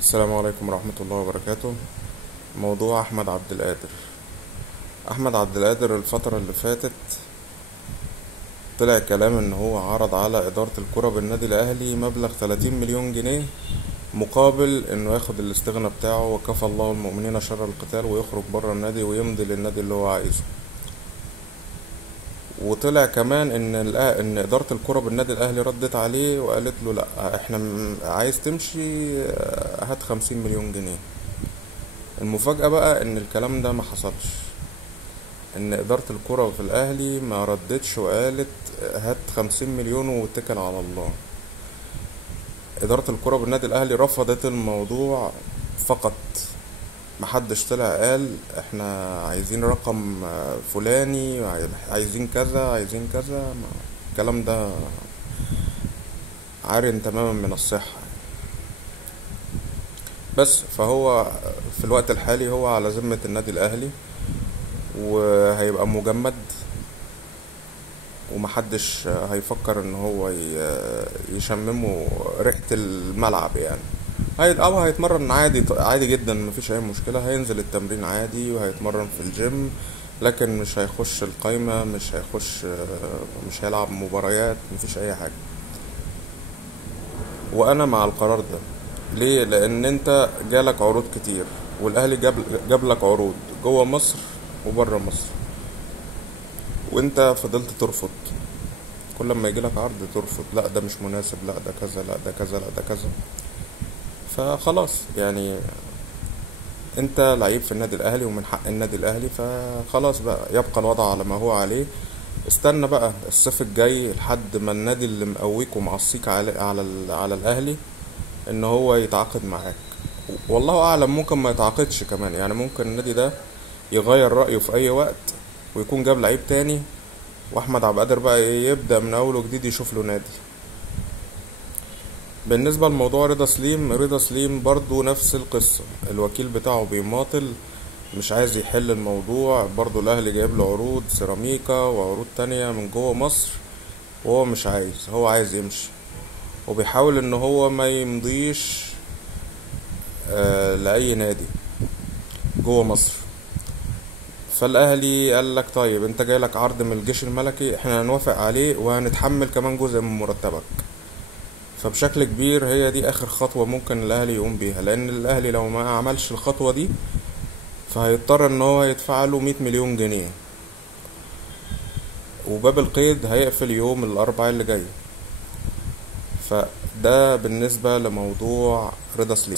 السلام عليكم ورحمة الله وبركاته. موضوع أحمد عبد القادر الفترة اللي فاتت طلع كلام إن هو عرض على إدارة الكرة بالنادي الأهلي مبلغ 30 مليون جنيه مقابل إنه ياخد الاستغنى بتاعه، وكفى الله المؤمنين شر القتال، ويخرج بره النادي ويمضي للنادي اللي هو عايزه. وطلع كمان إن إدارة الكرة بالنادي الأهلي ردت عليه وقالت له لأ، إحنا عايز تمشي، هات 50 مليون جنيه. المفاجأة بقى ان الكلام ده ما حصلش، ان ادارة الكرة في الاهلي ما ردتش وقالت هات 50 مليون واتكل على الله. ادارة الكرة بالنادي الاهلي رفضت الموضوع فقط، محدش طلع قال احنا عايزين رقم فلاني، عايزين كذا عايزين كذا. الكلام ده عار تماما من الصحة. بس فهو في الوقت الحالي هو على ذمة النادي الاهلي، وهيبقى مجمد، ومحدش هيفكر ان هو يشممه ريحة الملعب يعني. هيتمرن عادي عادي جدا، مفيش اي مشكلة، هينزل التمرين عادي وهيتمرن في الجيم، لكن مش هيخش القايمة، مش هيلعب مباريات، مفيش اي حاجة. وانا مع القرار ده. ليه؟ لان انت جالك عروض كتير، والاهلي جاب لك عروض جوه مصر وبره مصر، وانت فضلت ترفض. كل ما يجيلك عرض ترفض، لا ده مش مناسب، لا ده كذا، لا ده كذا، لا ده كذا. فخلاص يعني انت لعيب في النادي الاهلي ومن حق النادي الاهلي، فخلاص بقى يبقى الوضع على ما هو عليه. استنى بقى الصيف الجاي لحد ما النادي اللي مقويك ومعصيك على الاهلي ان هو يتعاقد معاك. والله اعلم، ممكن ما يتعاقدش كمان، يعني ممكن النادي ده يغير رأيه في اي وقت ويكون جاب لعيب تاني، واحمد عبد القادر بقى يبدأ من اول وجديد يشوف له نادي. بالنسبة لموضوع رضا سليم برضو نفس القصة، الوكيل بتاعه بيماطل، مش عايز يحل الموضوع. برضو الاهلي جايب له عروض سيراميكا وعروض تانية من جوه مصر، وهو مش عايز، هو عايز يمشي، وبيحاول ان هو ما يمضيش لأي نادي جوه مصر. فالاهلي قال لك طيب انت جايلك عرض من الجيش الملكي، احنا هنوافق عليه وهنتحمل كمان جزء من مرتبك. فبشكل كبير هي دي اخر خطوة ممكن الاهلي يقوم بيها، لان الاهلي لو ما عملش الخطوة دي فهيضطر ان هو يدفع له 100 مليون جنيه، وباب القيد هيقفل يوم الاربعاء اللي جاي. فده بالنسبة لموضوع رضا سليم.